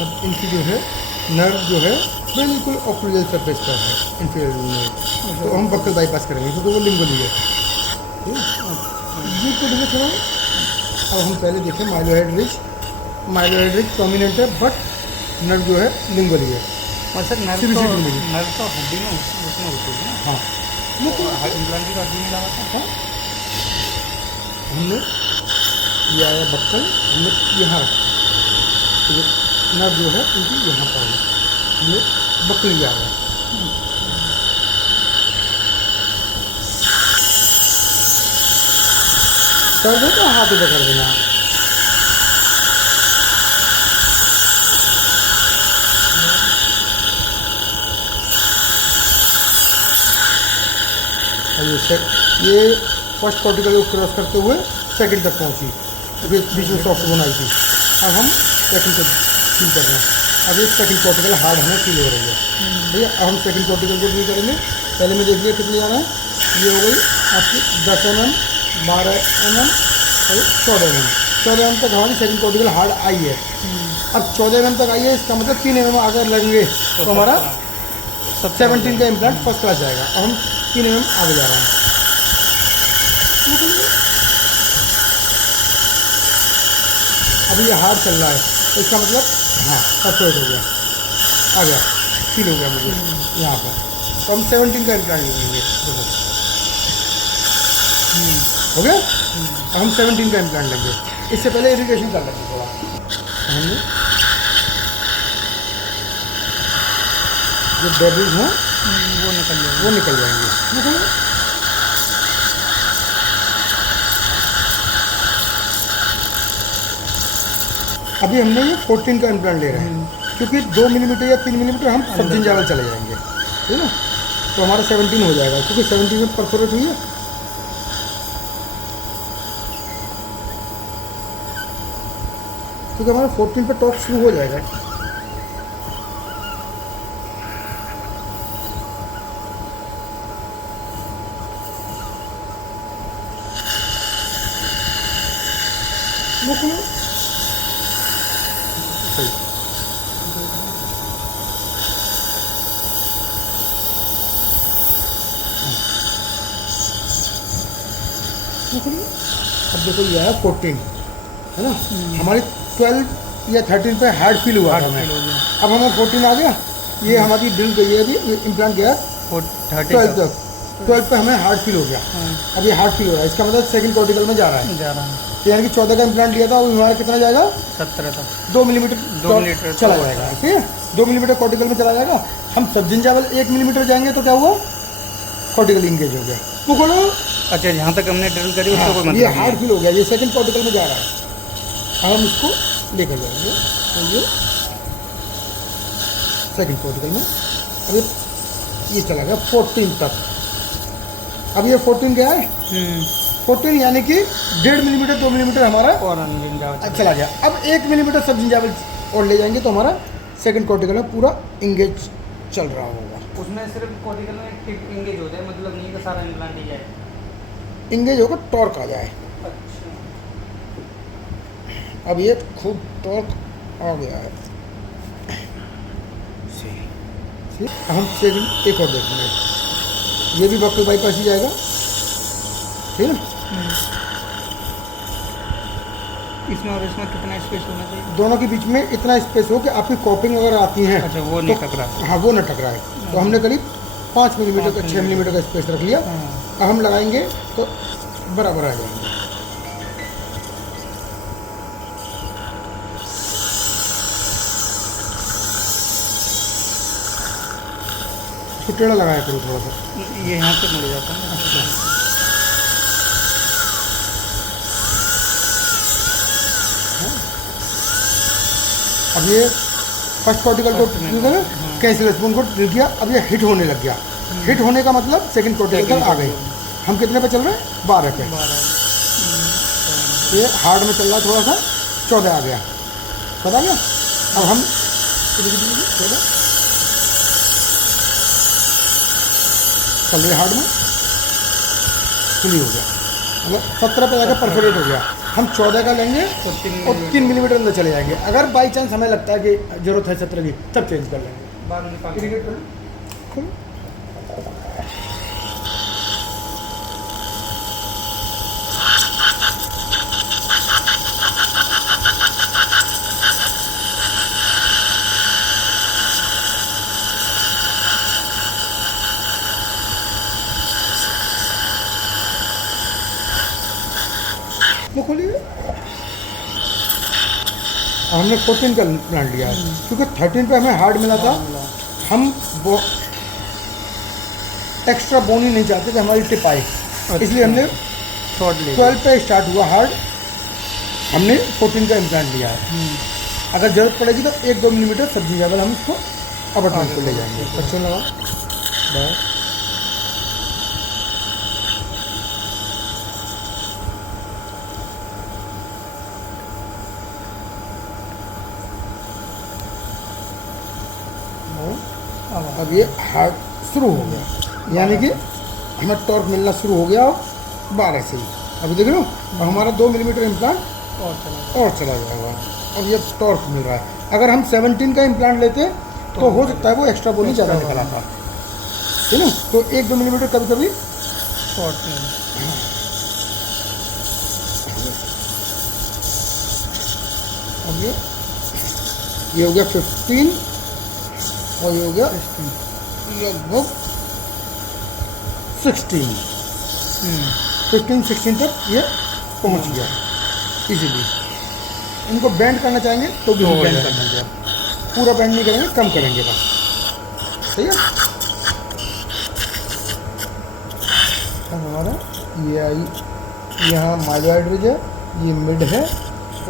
अब इनकी जो है नर्व जो है बिल्कुल ऑक्लूजल सरफेस पर है इंफीरियर में, तो हम बक्कल बाईपास करेंगे क्योंकि वो लिंगुअली है। ठीक है, ये तो देखिए थोड़ा। अब हम पहले देखें माइलोहेड रिज प्रोमिनेंट है, बट नर्व जो है लिंगुअली है। और सर नर्व सीधी तो सीधी मिली। नर्व तो हड्डी में उसमें होती है ना। हाँ, इम्प्लांट की हड्डी में लगा था। हमने ये आया बक्कल, हमने यहाँ रखा, तो नर्व जो है इनकी यहाँ पर है, हमने बक्कल लिया है। कर दो तो हाथ उधर कर देना। ये फर्स्ट कॉर्टिकल को क्रॉस करते हुए सेकंड तक पहुंची, अभी बीच में सॉफ्ट बोन आई थी। अब हम सेकंड तक फील कर रहे हैं। अब ये सेकंड कॉर्टिकल हार्ड हमें फील हो रही है भैया। अब हम सेकंड कॉर्टिकल को फील करेंगे। पहले में देख लिया कितनी जाना है, ये हो गई आपकी 10 mm, 12 mm और 14 mm। 14 mm तक हमारी सेकंड कॉर्टिकल हार्ड आई है। अब 14 mm तक आई है, इसका मतलब 3 mm अगर लगेंगे तो हमारा 17 का इम्प्लांट फर्स्ट क्लास जाएगा। और हम 3 mm आगे जा रहे हैं। अभी ये हार्ड चल रहा है, तो इसका मतलब हाँ परफेक्ट हो गया, आ गया, फील हो गया मुझे यहाँ पर। तो हम 17 का इम्प्लांट लेंगे, देखो हो गया। अब हम 17 का इम्प्लांट लेंगे। इससे पहले इरिगेशन कर लेंगे थोड़ा। हमने जो डेब्रिज हैं वो निकल जाएंगे। अभी हमने ये 14 का इम्प्लांट ले रहे हैं, क्योंकि 2 मिलीमीटर या 3 मिलीमीटर हम सबजिंजावल चले जाएंगे, ठीक है ना। तो हमारा 17 हो जाएगा, क्योंकि 17 में परफोरेट हुई है। क्योंकि हमारा 14 पे टॉप शुरू हो जाएगा। अब देखो ये है 14, है ना। हमारी 12 या 13 पे हार्ड फील हुआ हमें। अब हमारा 14 आ गया, ये हमारी ड्रिल गई है, अभी इम्प्लांट गया 12 तक। 12 पे हमें हार्ड फील हो गया। अब ये हार्ड फील हो रहा है, इसका मतलब सेकंड कॉर्टिकल में जा रहा है। तो यानी कि 14 का इम्प्लांट लिया था, वो हमारा कितना जाएगा 17 तक 2 मिलीमीटर चला जाएगा। ठीक है, 2 मिलीमीटर कॉर्टिकल में चला जाएगा। हम सबजिंजावल 1 मिलीमीटर जाएंगे तो क्या हुआ, कॉर्टिकल इंगेज हो गया। तो खोलो। अच्छा, जहाँ तक हमने ड्रिल करी उसका कोई मतलब ये हार्ड फील हो गया, ये सेकंड कॉर्टिकल में जा रहा है। अब हम इसको लेकर जाएंगे, तो ये सेकंड कॉर्टिकल में अभी ये चला गया 14 तक। अब ये 14 क्या है, 14 यानी कि 1.5 मिलीमीटर 2 मिलीमीटर हमारा और चला गया। अब 1 मिलीमीटर सबजिंजावल और ले जाएंगे तो हमारा सेकंड कॉर्टिकल में पूरा इंगेज चल रहा होगा। उसमें सिर्फ कॉर्टिकल में टिप इंगेज होता है, मतलब नहीं कि सारा इम्प्लांट ही जाए। इंगेज होकर टॉर्क आ जाए। अच्छा, अब ये खूब टॉर्क आ गया है। हम सेकंड एक और देखेंगे, ये भी बक्कल बाईपास ही जाएगा, ठीक है ना। इसमें और इसमें कितना स्पेस होना चाहिए? दोनों के बीच में इतना स्पेस हो कि आपकी कॉपिंग अगर आती है, अच्छा, वो नहीं टकराए। हाँ, वो न टकराए। तो हमने करीब 5 मिलीमीटर का 6 मिलीमीटर का स्पेस रख लिया। अब हम लगाएंगे तो बराबर आ जाएंगे। तो टेढ़ा लगाया करो थोड़ा सा, ये यहाँ से मुड़ जाता है। अच्छा, अब ये फर्स्ट कॉर्टिकल को कैंसिल स्पून को ड्रिल किया। अब ये हिट होने लग गया। हिट होने का मतलब सेकंड कॉर्टिकल तक आ गए। हम कितने पे चल रहे हैं, 12 पे। ये हार्ड में चल रहा है थोड़ा सा, 14 आ गया, पता गया। अब हम चल रहे हार्ड में फुली हो गया, मतलब 17 पे जाकर परफोरेट हो गया। हम 14 का लेंगे तो और 3 मिलीमीटर अंदर चले जाएंगे। अगर बाई चांस हमें लगता है कि ज़रूरत है 17 की, तब चेंज कर लेंगे। बाद में निकाल क्रिकेट कर लो। वो खोलिए। हमने 14 का प्लांट लिया है क्योंकि 13 पे हमें हार्ड मिला था। हम वो एक्स्ट्रा बोनी नहीं चाहते कि हमारी टिप आए, इसलिए हमने शॉर्ट ले 12 पे स्टार्ट हुआ हार्ड, हमने 14 का इम्प्लांट लिया है। अगर ज़रूरत पड़ेगी तो 1-2 मिलीमीटर सब्जी लेवल हम इसको अपार्टमेंट को ले जाएंगे। बच्चों लगा बस। अब ये हार्ड शुरू हो गया, यानी कि हमें टॉर्क मिलना शुरू हो गया 12 से ही। अभी देख लो हमारा 2 मिलीमीटर इम्प्लांट और चला जाएगा। अब ये टॉर्क मिल रहा है। अगर हम 17 का इम्प्लांट लेते तो हो सकता है वो एक्स्ट्रा बोली ज़्यादा निकल आता, ठीक है। तो 1-2 मिलीमीटर कभी कभी शॉर्ट में। अब ये हो गया 15 और ये हो गया लगभग 16। 15-16 तक ये पहुंच गया इजीली। इनको बैंड करना चाहेंगे तो भी हो बैंड जाए। कर देंगे। अब पूरा बैंड नहीं करेंगे, कम करेंगे बस, सही है। अब हमारा ये आई, यहाँ माइलोइड है, ये मिड है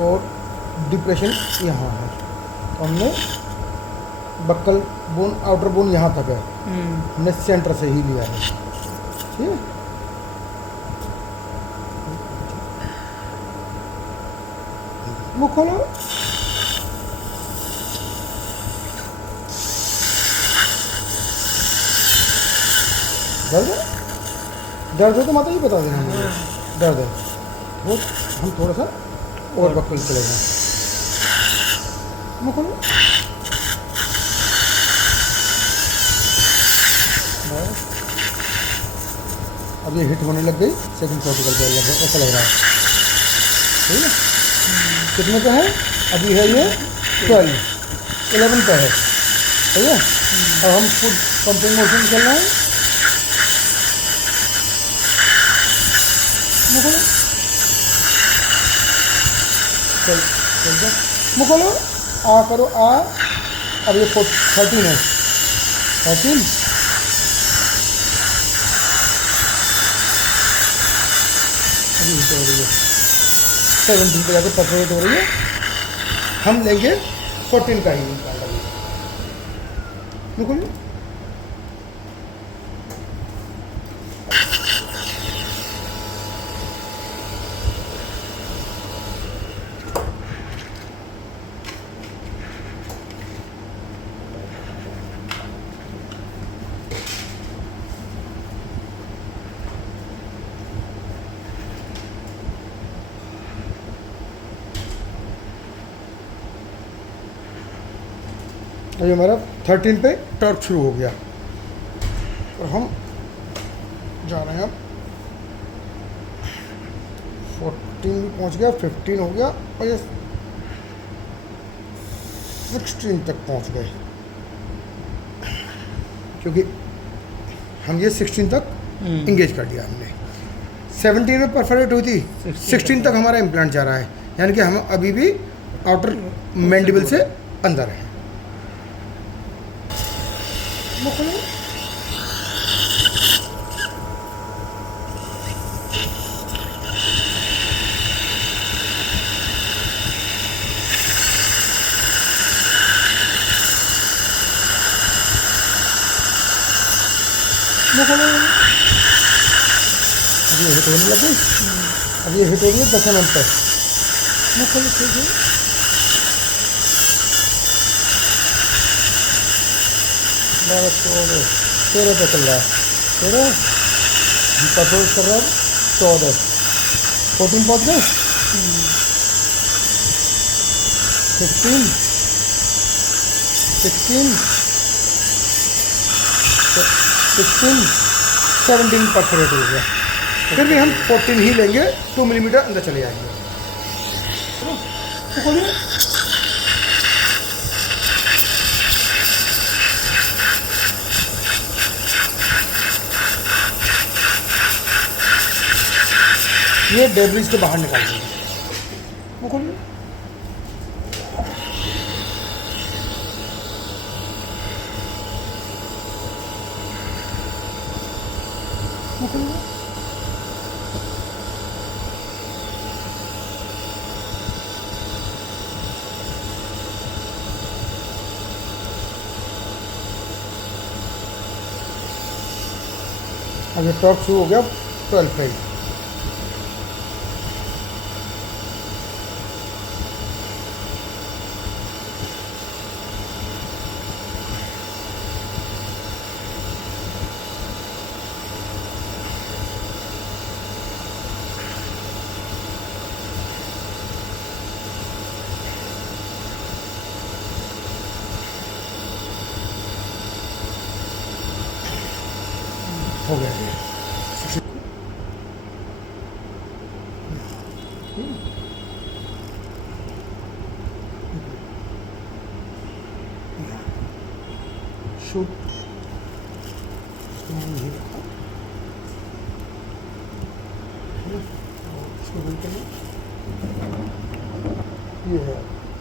और डिप्रेशन यहाँ है। तो हमने बक्कल बोन, आउटर बोन यहाँ तक है, हमने सेंटर से ही लिया है, ठीक है। वो खोलो। दर्द है? दर्द है तो माता जी बता देना मुझे। दर्द है वो, हम थोड़ा सा और बक्कल चले जाएं। वो खोलो। बस। अब ये हिट होने लग गई, सेकंड कॉर्टिकल पे लग गया, ऐसा लग रहा है, ठीक है। कितने पे है? अभी है ये 11 पे है, ठीक है। अब हम फुट पंपिंग मोशन चल रहे हैं। मुखलो चल चल जा, मुखलो आ करो आ। अब ये 13 है, 13 अभी हिट हो रही है, 17 पे जाकर परफोरेट हो रही है। हम लेंगे 14 का ही निकाल लेंगे। निकल अभी हमारा 13 पे टॉर्क शुरू हो गया और हम जा रहे हैं अब 14 भी पहुंच गया, 15 हो गया और ये 16 तक पहुंच गए, क्योंकि हम ये 16 तक इंगेज कर दिया हमने। 17 में परफोरेट हुई थी, 16 तक हमारा इम्प्लांट जा रहा है, यानी कि हम अभी भी आउटर मैंडिबल से अंदर हैं। अब ये हिट होने लग गई, अब ये हिट हो रही है 10 mm पर। ठीक है, बारह 13 पे चल रहा है, 13 हम परफोरेट कर रहे हैं 14 पहुँच गए। 16 16 16 17 परफेक्ट हो गया। फिर भी हम 14 ही लेंगे, 2 मिलीमीटर अंदर चले जाएंगे। तो खोलिए। ये डेब्रिज के बाहर निकाल देंगे। वो खोलिए। वो खोलिए। अब ये टॉर्क शुरू हो गया 12 पे। हो गया ये। शूट नहीं रखा, इसको बंद कर लो। ये है,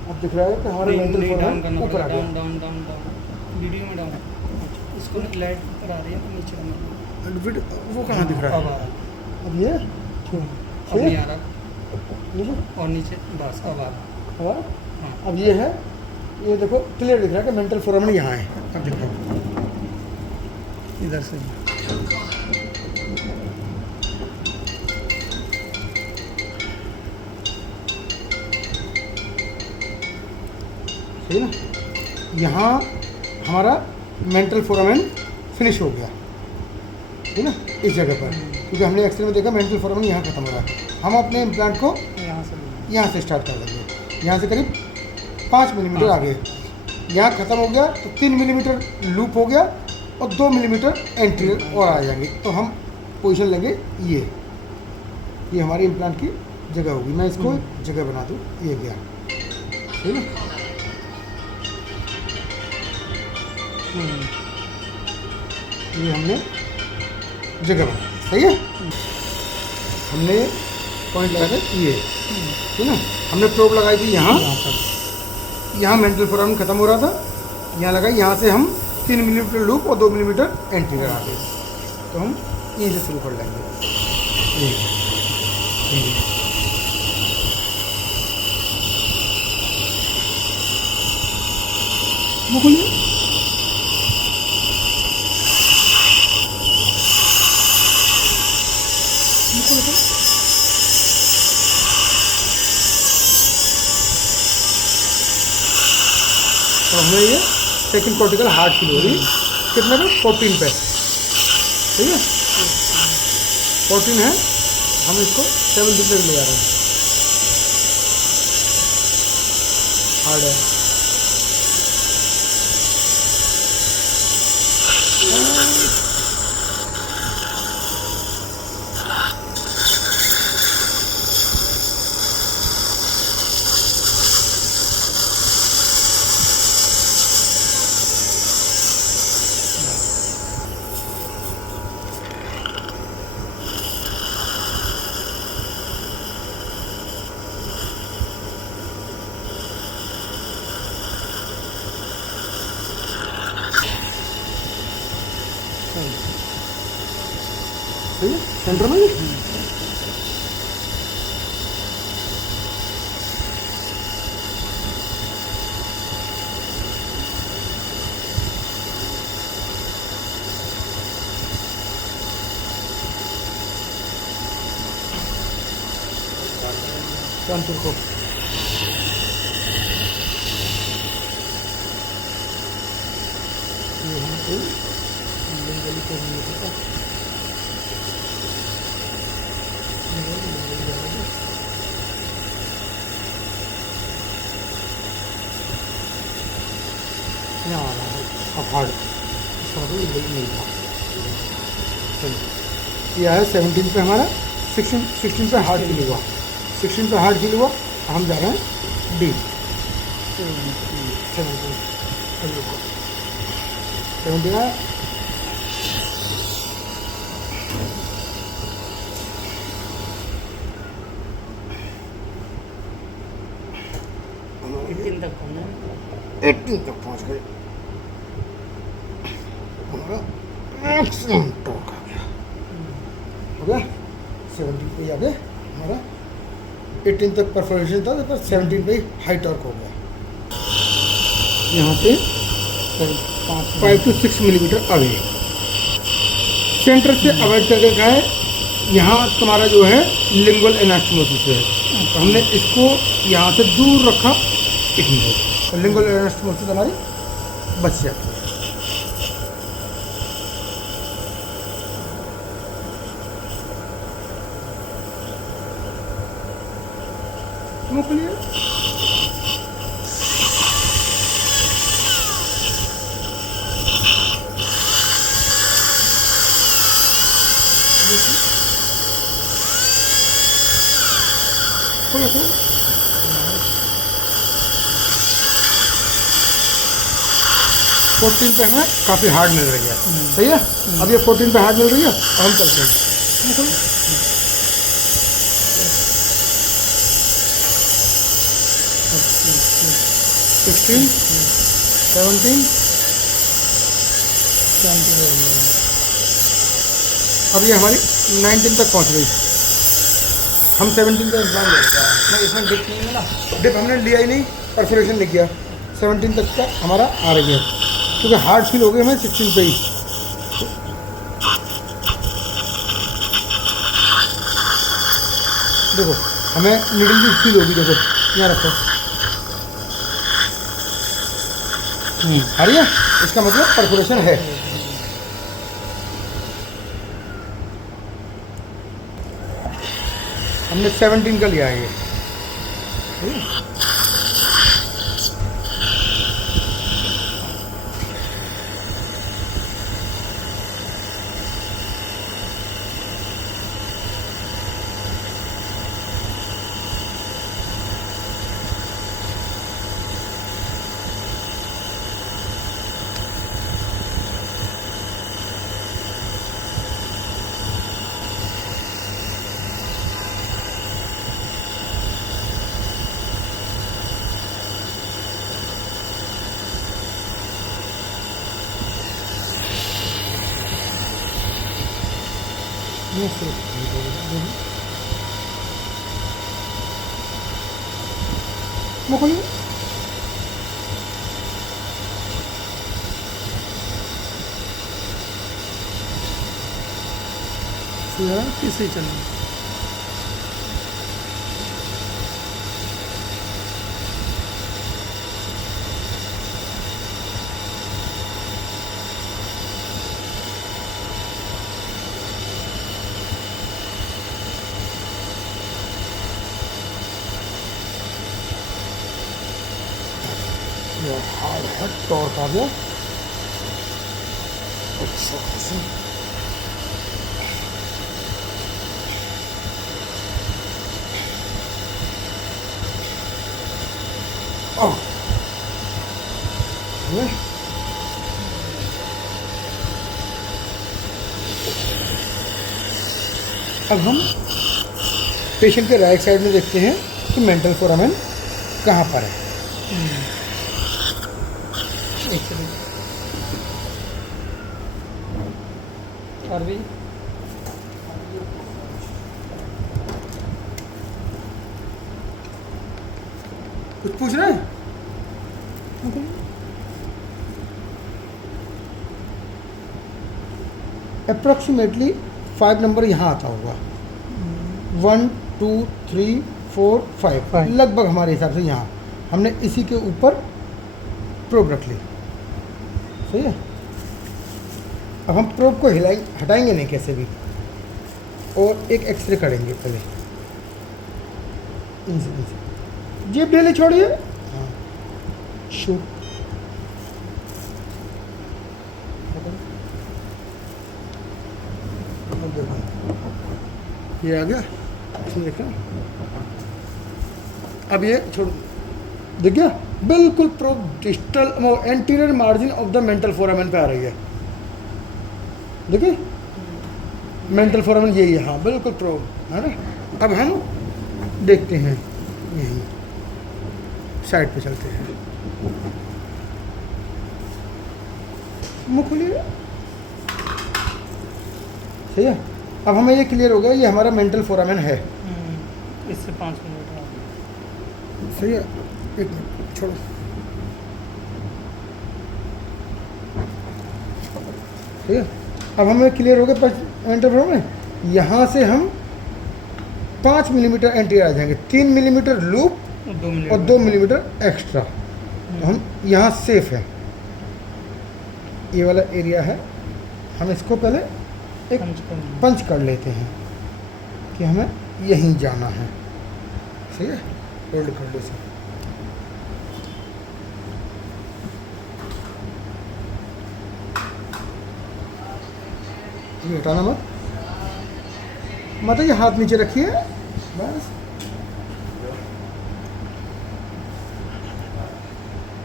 अब दिख रहा है कि हमारा नहीं, मेंटल डाउन करना ऊपर आ पड़ेगा, गया। Down down down down video में डाउन। इसको ना लाइट ऊपर आ रही है, नीचे करना। वो कहाँ दिख रहा अब है? आ रहा, अब ये अब नहीं आ रहा, नीचे और नीचे बस अब आ रहा। हाँ? हाँ, अब ये है, ये देखो क्लियर दिख रहा है कि मेंटल फोरामन यहाँ है। अब देखो इधर से सही ना, यहाँ हमारा मेंटल फोरामन फिनिश हो गया, ठीक ना, इस जगह पर, क्योंकि हमने एक्सरे में देखा मेंटल फोरामन यहाँ खत्म हो रहा है। हम अपने इम्प्लांट को यहाँ से लेंगे। यहाँ से स्टार्ट कर देंगे, यहाँ से करीब 5 मिलीमीटर आगे, यहाँ ख़त्म हो गया तो 3 मिलीमीटर लूप हो गया और 2 मिलीमीटर एंटीरियर और आ जाएंगे। तो हम पोजीशन लेंगे ये हमारी इम्प्लांट की जगह होगी। मैं इसको जगह बना दूँ, ये गया, ठीक है। ये हमने जगह बनाई, सही है। हमने पॉइंट लगा था ये, ठीक है। हमने प्रोब लगाई थी यहाँ, यहाँ मेंटल फोरामन खत्म हो रहा था, यहाँ लगाई, यहाँ से हम 3 मिलीमीटर लूप और 2 मिलीमीटर एंटीरियर आ गए। तो हम यहीं से शुरू कर लेंगे। वो खोलिए। तो हमें ये सेकंड कॉर्टिकल हार्ड फील हो रही, कितने पे? 14 पे, ठीक है। 14 है, हम इसको 7 तक ले जा रहे हैं। हार्ड है, ठीक है, सेंटर में। कानपुर को ये हम गली को नहीं पता। यहाँ आ रहा है अब हार्ड, इसका मतलब ये नहीं था। चलिए ये आया 17 पे हमारा, 16 पे हार्ड फील हुआ, 16 पे हार्ड फील हुआ। हम जा रहे हैं डी 17 आया। एटीन तक पहुँचना है। 18 तक पहुंच गए, हमारा मैक्सिमम टॉर्क आ गया, हो गया 17 पे आ गया हमारा। 18 तक परफोरेशन था तो 17 पे हाई टॉर्क हो गया। यहाँ से 5 to 6 मिलीमीटर अवे सेंटर से अवॉइड करके क्या है, यहाँ तुम्हारा जो है लिंगुअल एनास्टोमोसिस है, तो हमने इसको यहाँ से दूर रखा, तो लिंगुअल एनास्टोमोसिस हमारी बच जाती है। क्लियर? खोलो खोलो। 14 पे हमें काफ़ी हार्ड मिल रही है, सही है। अब ये 14 पे हार्ड मिल रही है, अब हम चलते हैं। 16, 17, अब ये हमारी 19 तक पहुंच गई। हम 17 का एग्जाम ले रहे हैं, मैं इसमें डिप नहीं मिला, डिप हमने लिया ही नहीं, परफोरेशन नहीं किया। 17 तक का हमारा आ रही है, क्योंकि हार्ड फील हो गई हमें 16 पे ही। देखो हमें मिडिल की फील होगी, देखो यहाँ रखो, आ रही है, इसका मतलब परफोरेशन है। हमने 17 का लिया है ये। मुखली तीसरी चलनी। हार्ड है, टॉर्क आ गया। अच्छा खासा अब हम पेशेंट के राइट साइड में देखते हैं कि मेंटल फोरामेन कहाँ पर है। अरबी कुछ पूछ रहे हैं? अप्रोक्सीमेटली 5 नंबर यहाँ आता होगा, 1 2 3 4 5 लगभग हमारे हिसाब से। यहाँ हमने इसी के ऊपर प्रोब रख ली, सही है। अब हम प्रोब को हटाएंगे नहीं कैसे भी, और एक एक्सरे करेंगे पहले। जेब ढीली छोड़िए, हाँ शूट अब देखो ये आ गया, इसमें देखना, अब ये छोड़, दिख गया बिल्कुल pro distal anterior margin of the mental foramen पे आ रही है, देखिए मेंटल फोरामेन यही है, हाँ बिल्कुल प्रो है ना। अब हम देखते हैं, यही साइड पे चलते हैं, मुँह खोलिए, सही है। अब हमें ये क्लियर हो गया, ये हमारा मेंटल फोरामेन है, इससे 5 मिनट आगे। सही है। एक मिनट छोड़ो, ठीक है। अब हमें क्लियर हो गया मेंटल फोरामेन, यहाँ से हम 5 मिलीमीटर एंटी आ जाएंगे, 3 मिलीमीटर लूप 2 मिनट और 2 मिलीमीटर एक्स्ट्रा, तो हम यहाँ सेफ है, ये वाला एरिया है। हम इसको पहले एक पंच कर लेते हैं कि हमें यहीं जाना है, सही है। होल्ड कर लो इसे, ये हटाना मत, मतलब ये हाथ नीचे रखिए बस,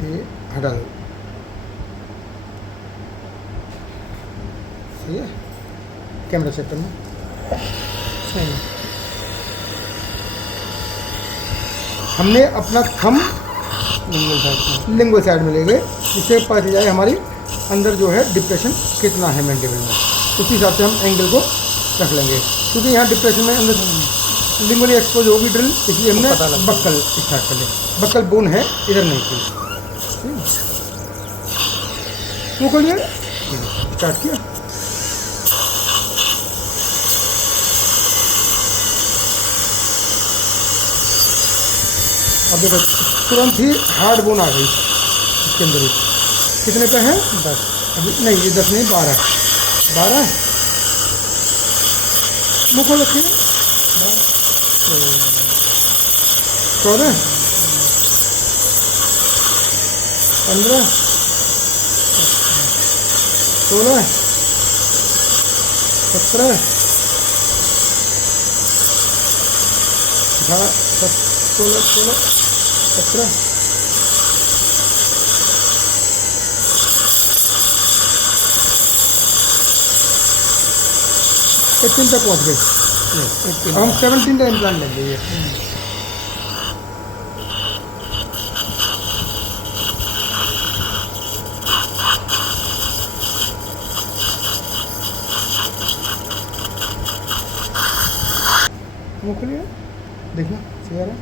ये हटा दो, सही है। कैमरा चेक करना, सही। हमने अपना थंब लिंगुअल साइड में ले गए, जिससे पता चल जाए हमारी अंदर जो है डिप्रेशन कितना है मैंडिबल में, उसी हिसाब से हम एंगल को रख लेंगे, क्योंकि यहाँ डिप्रेशन में अंदर लिंगुअली एक्सपोज होगी ड्रिल, इसलिए हमने बक्कल स्टार्ट कर लिया, बक्कल बोन है इधर नहीं थी, तो खोलिए, स्टार्ट किया। अब देखो तुरंत ही हार्ड बोन आ गई इसके अंदर ही, कितने पे है 10, अभी नहीं ये 10 नहीं 12, 12 मुँह को रखिए, 14, 15, 16, 17, 16, 17, 18 तक पहुँच गए। अब हम 17 का इम्प्लांट लेंगे ये, मुँह खोलिए, देखना सही आ रहा है।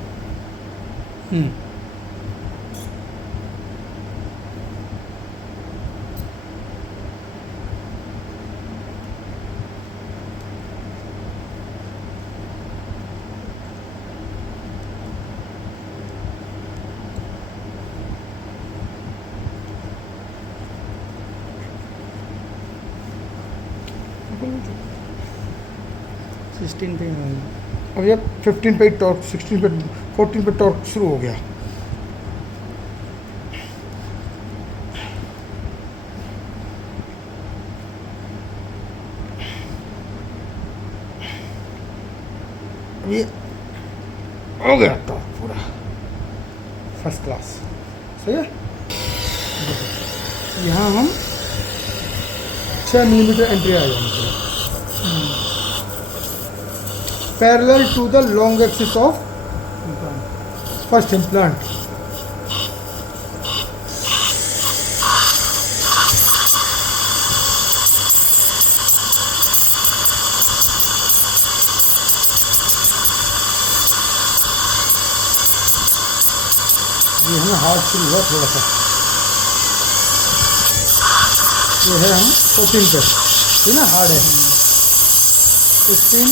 सिक्सटीन पे ही अब ये 15 पे टॉर्क, 16 पे 14 पे टॉर्क शुरू हो गया। ये हो गया टॉर्क पूरा फर्स्ट क्लास, सही है। यहाँ हम 6 मिलीमीटर एंट्री आ जाएंगे, parallel to the long axis of first implant. ये हमें हार्ड शुरू हुआ थोड़ा सा, ये है हम 14 पे, ये ना हार्ड है, 15,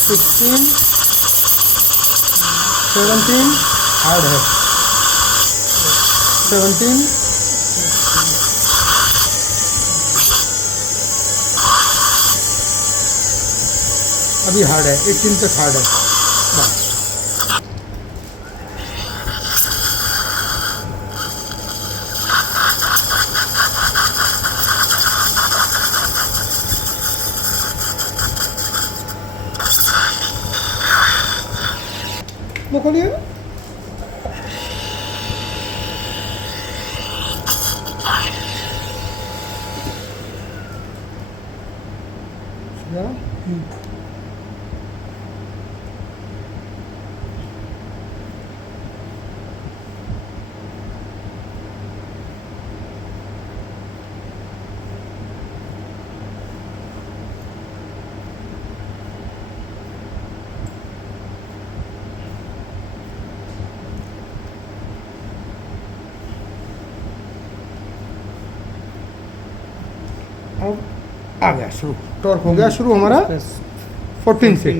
16, 17 हार्ड है, 17, अभी हार्ड है, 18 तक हार्ड है बस। वो खोलिए। या? अब आ गया शुरू, टॉर्क हो गया शुरू हमारा 14 से,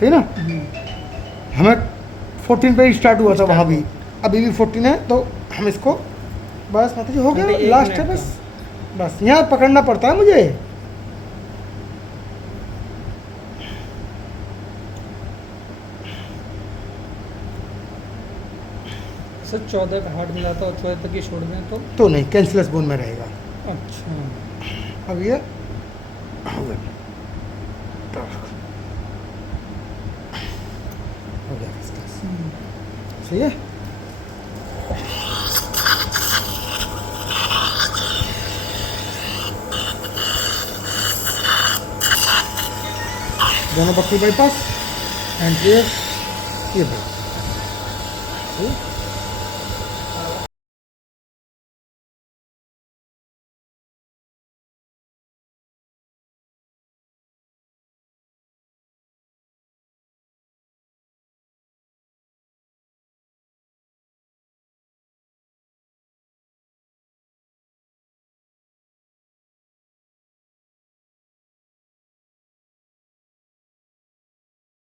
सही ना। हमें 14 पे ही स्टार्ट हुआ था वहाँ भी, अभी भी 14 है, तो हम इसको बस माता जी हो गया, लास्ट है बस। बस यहाँ पकड़ना पड़ता है मुझे। सर 14 पे हार्ड मिला था और 14 तक ही छोड़ दें तो नहीं, कैंसलस बोन में रहेगा। अच्छा, अब ये हो गया, हो गया सही है। दोनों बक्कल बाईपास एंड ये बाईपास,